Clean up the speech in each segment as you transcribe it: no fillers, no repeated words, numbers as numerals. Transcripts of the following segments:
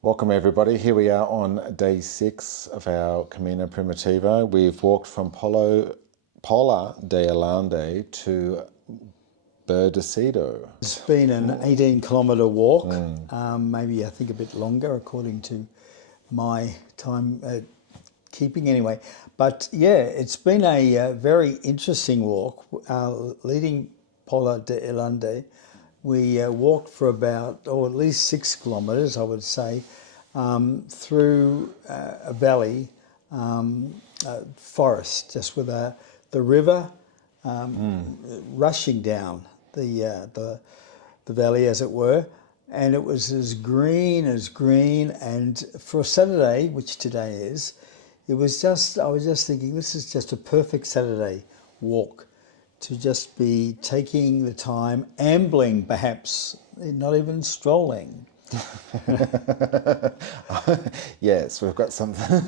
Welcome everybody. Here we are on day 6 of our Camino Primitivo. We've walked from Pola de Allande to Burdecido. It's been an 18-kilometre walk, maybe I think a bit longer according to my time keeping anyway. But yeah, it's been a very interesting walk. Leading Pola de Allande, we walked for about, or at least 6 kilometres, I would say, through a valley, forest, just with the river rushing down the valley, as it were, and it was as green. And for a Saturday, which today is, I was just thinking, this is just a perfect Saturday walk to just be taking the time, ambling perhaps, not even strolling. Yes, we've got something.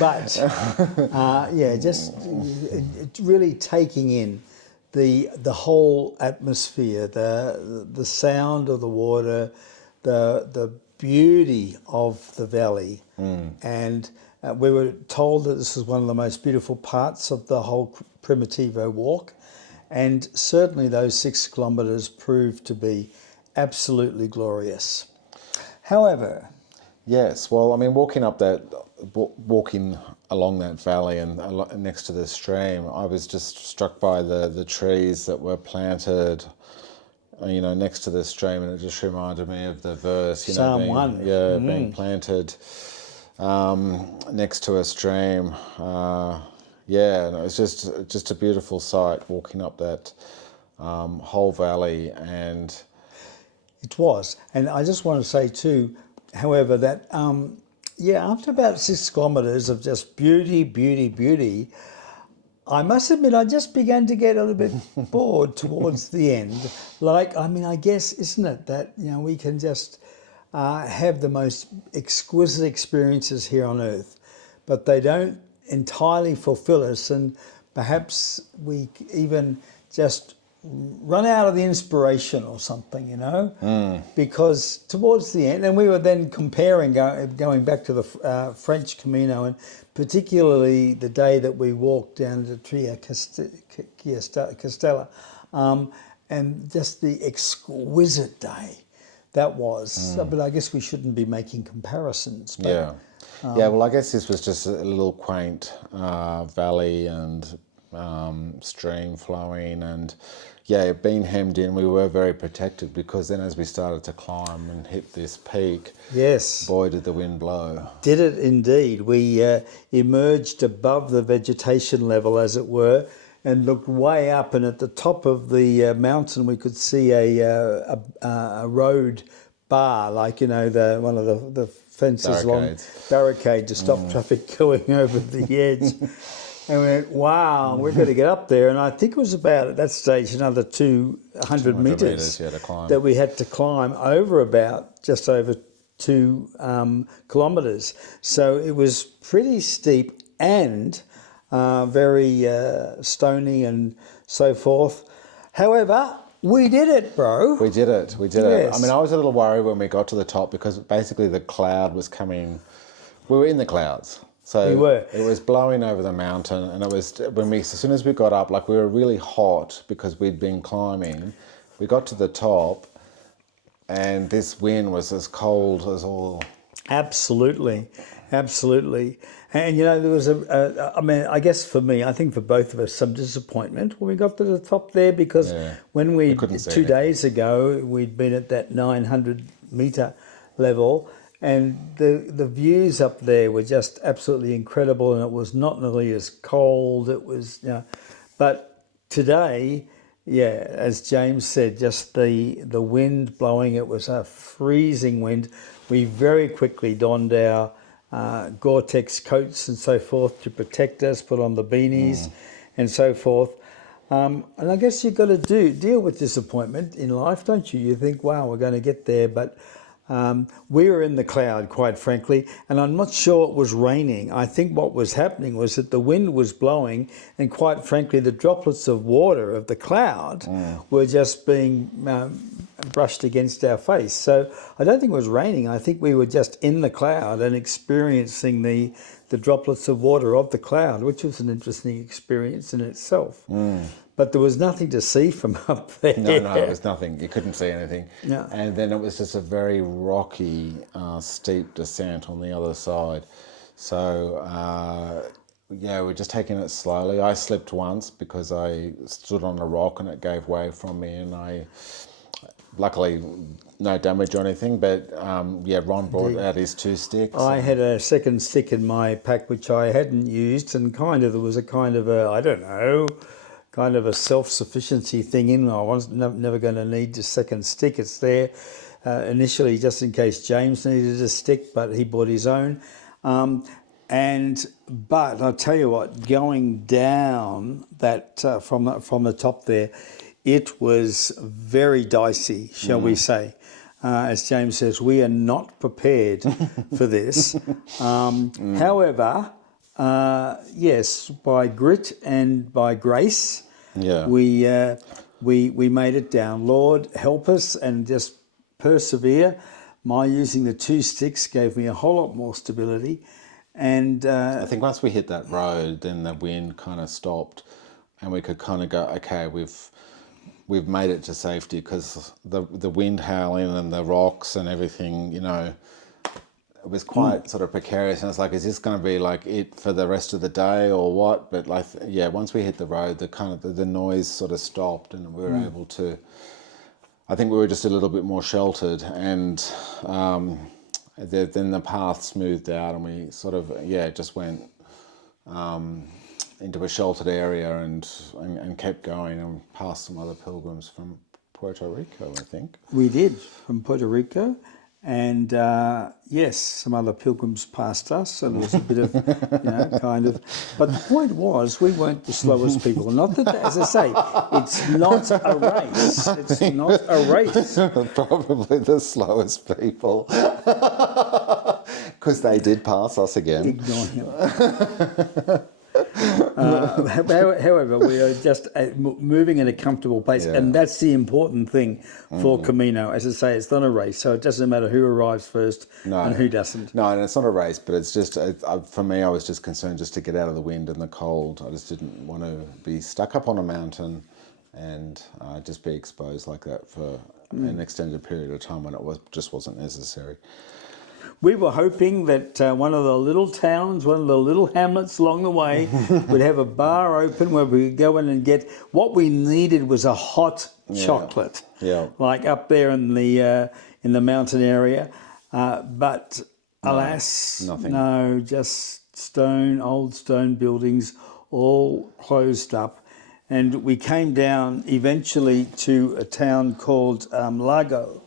But just really taking in the whole atmosphere, the sound of the water, the beauty of the valley, and we were told that this was one of the most beautiful parts of the whole Primitivo walk, and certainly those 6 kilometres proved to be absolutely glorious. However, Yes, well, I mean, walking along that valley and next to the stream, I was just struck by the trees that were planted, next to the stream, and it just reminded me of the verse, Psalm 1. Being planted next to a stream. And it was just a beautiful sight walking up that whole valley. And it was. And I just want to say too, however, that, after about 6 kilometres of just beauty, I must admit I just began to get a little bit bored towards the end. I guess, isn't it, that, we can just have the most exquisite experiences here on earth, but they don't entirely fulfill us, and perhaps we even just run out of the inspiration or something, because towards the end, and we were then comparing, going back to the French Camino, and particularly the day that we walked down to Tria Castella, and just the exquisite day that was. But I guess we shouldn't be making comparisons. But, well, I guess this was just a little quaint valley and stream flowing, and being hemmed in, we were very protected, because then as we started to climb and hit this peak, yes, boy did the wind blow. Did it indeed. We emerged above the vegetation level, as it were, and looked way up, and at the top of the mountain we could see a road bar, like one of the fences, along barricade to stop traffic going over the edge. And we went, wow, we've got to get up there. And I think it was about, at that stage, another 200 metres that we had to climb over, about just over 2 kilometres. So it was pretty steep and very stony and so forth. However, we did it, bro. We did it. Yes. I mean, I was a little worried when we got to the top, because basically the cloud was coming. We were in the clouds. So we were. It was blowing over the mountain, and it was as soon as we got up, we were really hot because we'd been climbing. We got to the top, and this wind was as cold as all. Absolutely. And there was I guess for me, I think for both of us, some disappointment when we got to the top there, because when we 2 days ago, we'd been at that 900 metre level, and the views up there were just absolutely incredible, and it was not nearly as cold. It was, but today, as James said, just the wind blowing, it was a freezing wind. We very quickly donned our Gore-Tex coats and so forth to protect us, put on the beanies and so forth. And I guess you've got to deal with disappointment in life, don't you? You think, wow, we're going to get there, but we were in the cloud, quite frankly, and I'm not sure it was raining. I think what was happening was that the wind was blowing, and quite frankly, the droplets of water of the cloud were just being brushed against our face. So I don't think it was raining. I think we were just in the cloud and experiencing the droplets of water of the cloud, which was an interesting experience in itself. But there was nothing to see from up there. No, it was nothing. You couldn't see anything. No. And then it was just a very rocky, steep descent on the other side. So, we're just taking it slowly. I slipped once because I stood on a rock and it gave way from me, and luckily no damage or anything, but Ron brought out his 2 sticks. I had a second stick in my pack which I hadn't used, and there was a kind of a self-sufficiency thing in. I was never going to need the second stick. It's there initially just in case James needed a stick, but he bought his own. But I'll tell you what, going down that from the top there, it was very dicey, shall we say. As James says, we are not prepared for this. However, yes, by grit and by grace, we made it down. Lord, help us and just persevere. My using the 2 sticks gave me a whole lot more stability. And I think once we hit that road, then the wind kind of stopped, and we could kind of go, okay, we've made it to safety, because the wind howling and the rocks and everything, it was quite sort of precarious. And it's like, is this going to be like it for the rest of the day or what? But once we hit the road, the noise sort of stopped, and we were able to. I think we were just a little bit more sheltered, and then the path smoothed out, and we sort of just went into a sheltered area and kept going, and passed some other pilgrims from Puerto Rico, I think. We did, from Puerto Rico, and yes, some other pilgrims passed us, and there was a bit of, kind of. But the point was, we weren't the slowest people. Not that, as I say, it's not a race. It's not a race. Probably the slowest people, because they did pass us again. Ignore him. However, we are just moving in a comfortable pace, and that's the important thing for Camino. As I say, it's not a race, so it doesn't matter who arrives first and who doesn't. No, and it's not a race, but it's just, for me, I was just concerned just to get out of the wind and the cold. I just didn't want to be stuck up on a mountain and just be exposed like that for an extended period of time when it just wasn't necessary. We were hoping that one of the little towns, one of the little hamlets along the way would have a bar open where we could go in and get, what we needed was a hot chocolate, like up there in the mountain area. But alas, nothing. No, just old stone buildings, all closed up. And we came down eventually to a town called Lago.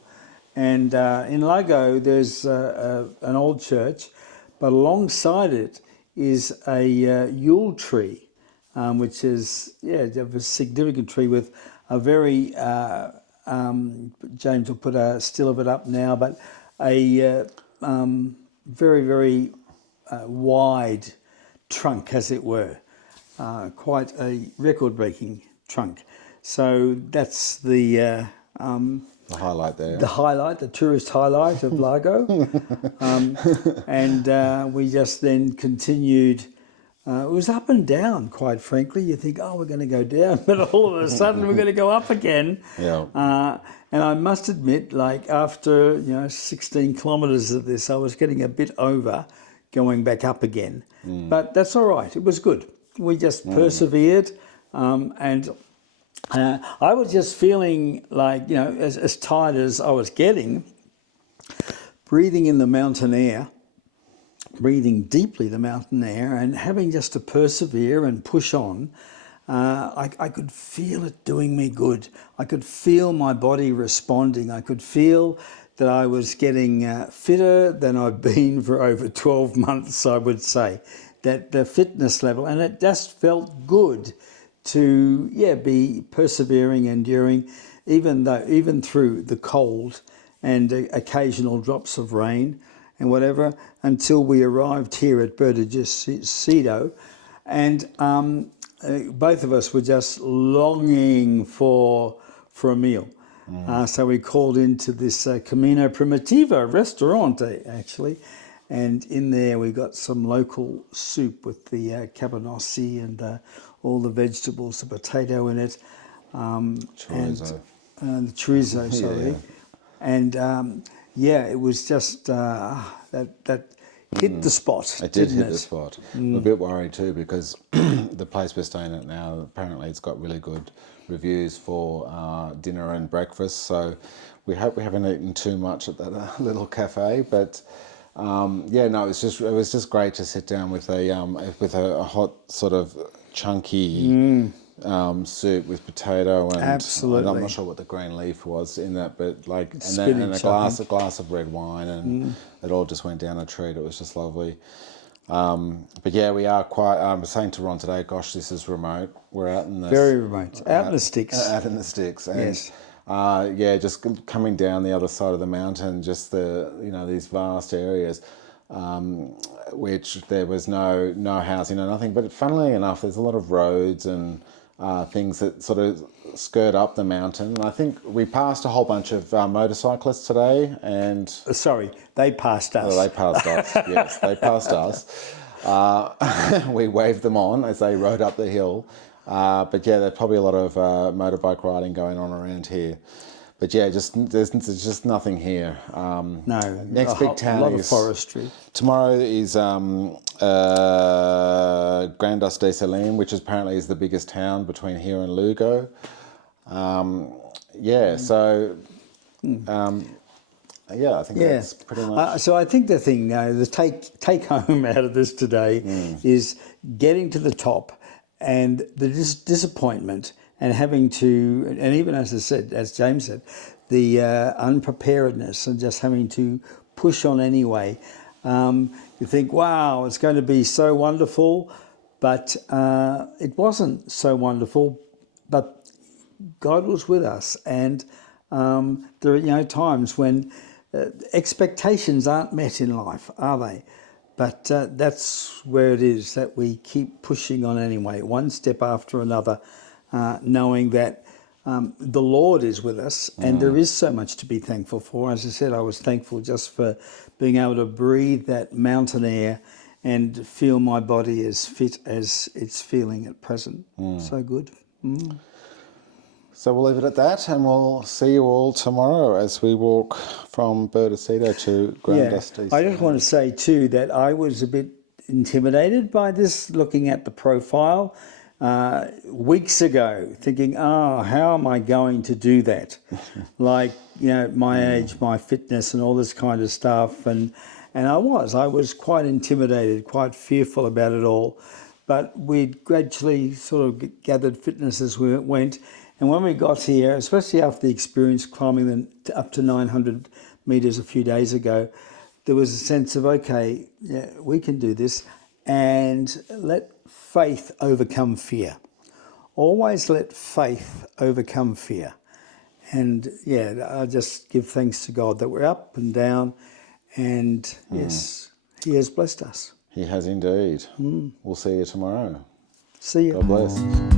And in Lago, there's an old church, but alongside it is a Yule tree, which is a significant tree with a very James will put a still of it up now, but a very, very wide trunk, as it were, quite a record-breaking trunk. So that's the highlight there. The tourist highlight of Lago. And we just then continued. It was up and down, quite frankly. You think, we're going to go down, but all of a sudden we're going to go up again. Yeah. And I must admit, like after 16 kilometres of this, I was getting a bit over going back up again. But that's all right. It was good. We just persevered, and I was just feeling like, as tired as I was getting, breathing in the mountain air, breathing deeply the mountain air, and having just to persevere and push on. I could feel it doing me good. I could feel my body responding. I could feel that I was getting fitter than I've been for over 12 months, I would say. That the fitness level, and it just felt good to be persevering, enduring, even through the cold and occasional drops of rain and whatever, until we arrived here at Berdegicido, and both of us were just longing for a meal. So we called into this Camino Primitivo Restaurante, actually. And in there we got some local soup with the cabanossi and all the vegetables, the potato in it. Chorizo. And the chorizo, sorry. Yeah. And it was just that hit the spot. It did hit the spot. I'm a bit worried too because the place we're staying at now, apparently it's got really good reviews for dinner and breakfast. So we hope we haven't eaten too much at that little cafe. But it was just great to sit down with a hot sort of chunky soup with potato and absolutely. I'm not sure what the green leaf was in that, but like spinach, a glass of red wine, and it all just went down a treat. It was just lovely. But yeah, we are quite. I was saying to Ron today, gosh, this is remote. We're out in the very remote, out in the sticks. Out in the sticks, and yes. Just coming down the other side of the mountain, just these vast areas. Which there was no housing or nothing, but funnily enough, there's a lot of roads and things that sort of skirt up the mountain. And I think we passed a whole bunch of motorcyclists today, and sorry, they passed us. Oh, they passed us. Yes, they passed us. We waved them on as they rode up the hill. But yeah, there's probably a lot of motorbike riding going on around here. But yeah, there's just nothing here. No, next big town a lot is of forestry. Tomorrow is Grandas de Salim, which apparently is the biggest town between here and Lugo. I think that's pretty much. So I think the thing, the take home out of this today is getting to the top, and the disappointment. And having to, and even as James said, the unpreparedness and just having to push on anyway. You think, wow, it's going to be so wonderful, but it wasn't so wonderful. But God was with us, and there are times when expectations aren't met in life, are they? But that's where it is that we keep pushing on anyway, one step after another. Knowing that the Lord is with us, and there is so much to be thankful for. As I said, I was thankful just for being able to breathe that mountain air and feel my body as fit as it's feeling at present. So good. So we'll leave it at that, and we'll see you all tomorrow as we walk from Burdecito to Grandas de Salim. I just want to say too that I was a bit intimidated by this, looking at the profile. Weeks ago, thinking, how am I going to do that? My age, my fitness and all this kind of stuff. And I was quite intimidated, quite fearful about it all. But we gradually sort of gathered fitness as we went. And when we got here, especially after the experience climbing up to 900 metres a few days ago, there was a sense of, okay, yeah, we can do this. And let faith overcome fear. Always let faith overcome fear. And I just give thanks to God that we're up and down, and yes, He has blessed us. He has indeed. We'll see you tomorrow. See you. God bless.